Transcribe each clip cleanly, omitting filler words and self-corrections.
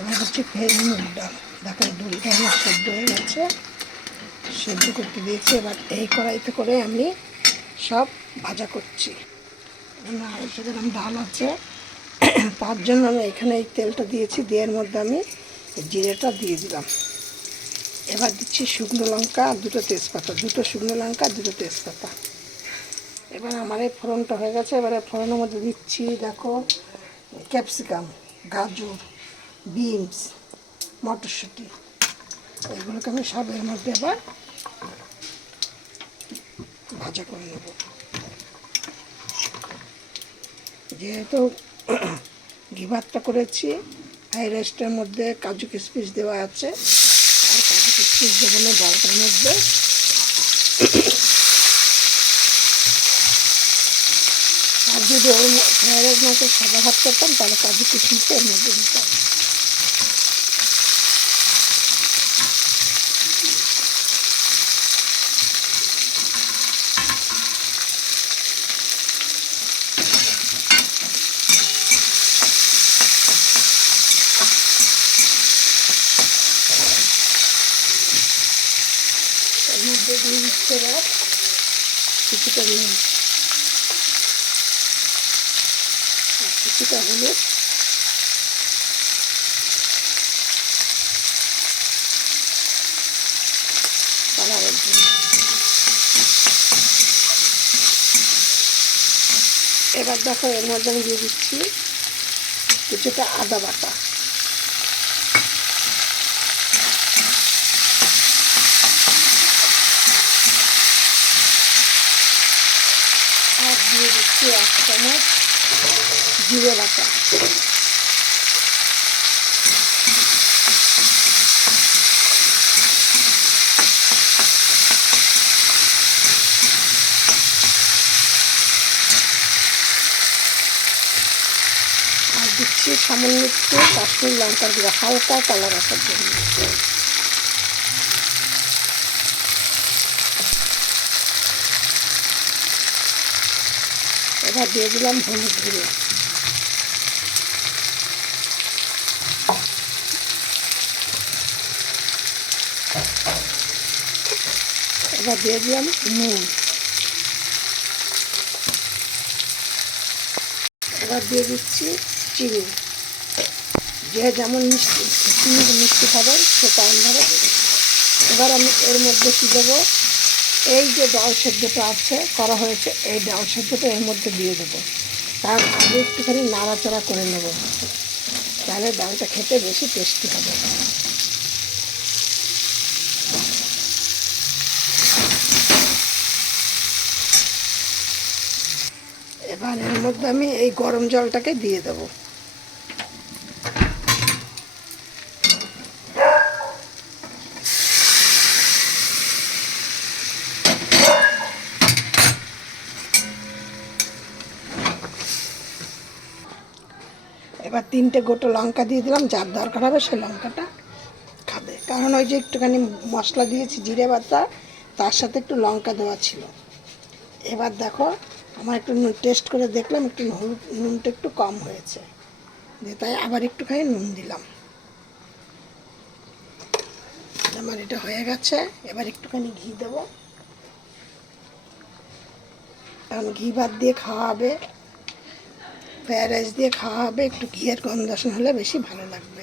এবার হচ্ছে ভেজ মুগ ডাল। দেখো ডালটা আমার সেদ্ধ হয়ে গেছে, সেদ্ধ করতে দিয়েছি। এবার এই কড়াইতে করে আমি সব ভাজা করছি। 250 গ্রাম ডাল আছে, তার জন্য আমি এখানে এই তেলটা দিয়েছি, দিয়ে এর মধ্যে আমি জিরেটা দিয়ে দিলাম। এবার দিচ্ছি শুকনো লঙ্কা আর 2টো তেজপাতা, 2টো শুকনো লঙ্কা আর 2টো তেজপাতা। এবার আমার এই ফোড়নটা হয়ে গেছে। এবারে ফোড়নের মধ্যে দিচ্ছি দেখো ক্যাপসিকাম, গাজর, বিনস, মটরশুঁটি, এগুলোকে আমি সব এর মধ্যে এবার ভাজা করে নেব। যেহেতু ঘি ভাতটা করেছি, ফ্রাইড রাইসটার মধ্যে কাজু কিশমিশ দেওয়া আছে, আর কাজু কিশমিশ দেবো না ডালটার মধ্যে। আর যদি ওর ফ্রাইড রাইস মতো সাদা ভাত করতাম তাহলে কাজু কিশমিশটা এর মধ্যে দিতাম। এর মধ্যে দিয়ে দিচ্ছে এবার কিছুটা নুন আর কিছুটা হলুদ, কালারের জন্য। এবার দেখো এর মধ্যে আমি দিয়ে দিচ্ছি কিছুটা আদা বাটা, আর দিয়ে দিচ্ছি 1 চামচ জিরে বাটা। আর দিচ্ছি সামান্য একটু কাশ্মীর লঙ্কার গুঁড়ো, হালকা কালার আসার জন্য। এবার দিয়ে দিলাম হলুদ গুঁড়ো, এবার দিয়ে দিলাম নুন, এবার দিয়ে দিচ্ছি চিনি। যে যেমন মিষ্টি চিনি মিষ্টি খাবেন সেটা আন্দাজে দেবেন। এবার আমি এর মধ্যে কী দেবো, এই যে ডাল সেদ্ধটা আছে করা হয়েছে, এই ডাল সেদ্ধটা এর মধ্যে দিয়ে দেবো। তার আগে একটুখানি নাড়াচাড়া করে নেব, তাহলে ডালটা খেতে বেশি টেস্টি হবে। এবার এর মধ্যে আমি এই গরম জলটাকে দিয়ে দেবো। এবার 3টে গোটা লঙ্কা দিয়ে দিলাম, যার দরকার হবে সে লঙ্কাটা খাবে, কারণ ওই যে একটুখানি মশলা দিয়েছি জিরে বাটা, তার সাথে একটু লঙ্কা দেওয়া ছিল। এবার দেখো আমার একটু টেস্ট করে দেখলাম একটু নুনটা একটু কম হয়েছে, যে তাই আবার একটুখানি নুন দিলাম। আমার এটা হয়ে গেছে। এবার একটুখানি ঘি দেবো, কারণ ঘি ভাত দিয়ে খাওয়া হবে, ফ্রাইড রাইস দিয়ে খাওয়া হবে, একটু ঘিয়ের গন্ধ হলে বেশি ভালো লাগবে।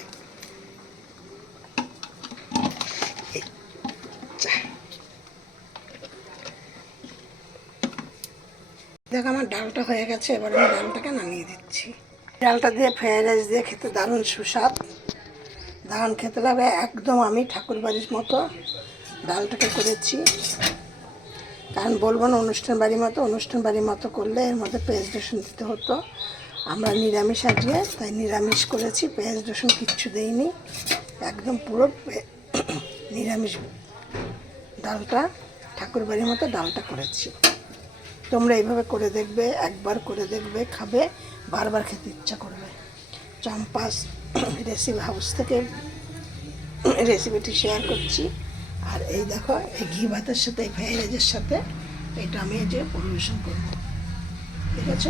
দেখো আমার ডালটা হয়ে গেছে, এবার আমি ডালটাকে নামিয়ে দিচ্ছি। ডালটা দিয়ে ফ্রাইড রাইস দিয়ে খেতে দারুণ সুস্বাদ, দারুণ খেতে লাগে একদম। আমি ঠাকুর বাড়ির মতো ডালটাকে করেছি, কারণ বলবো না অনুষ্ঠান বাড়ির মতো করলে এর মধ্যে পেঁয়াজ রসুন দিতে হতো। আমরা নিরামিষ আজকে, তাই নিরামিষ করেছি, পেঁয়াজ রসুন কিচ্ছু দেইনি, একদম পুরো নিরামিষ ডালটা, ঠাকুর বাড়ির মতো ডালটা করেছি। তোমরা এইভাবে করে দেখবে, একবার করে দেখবে, খাবে, বারবার খেতে ইচ্ছা করবে। চম্পাস রেসিপি হাউস থেকে রেসিপিটি শেয়ার করছি। আর এই দেখো এই ঘি ভাতের সাথে, এই ফ্রাইড রাইসের সাথে এটা আমি এই যে পরিবেশন করব, ঠিক আছে।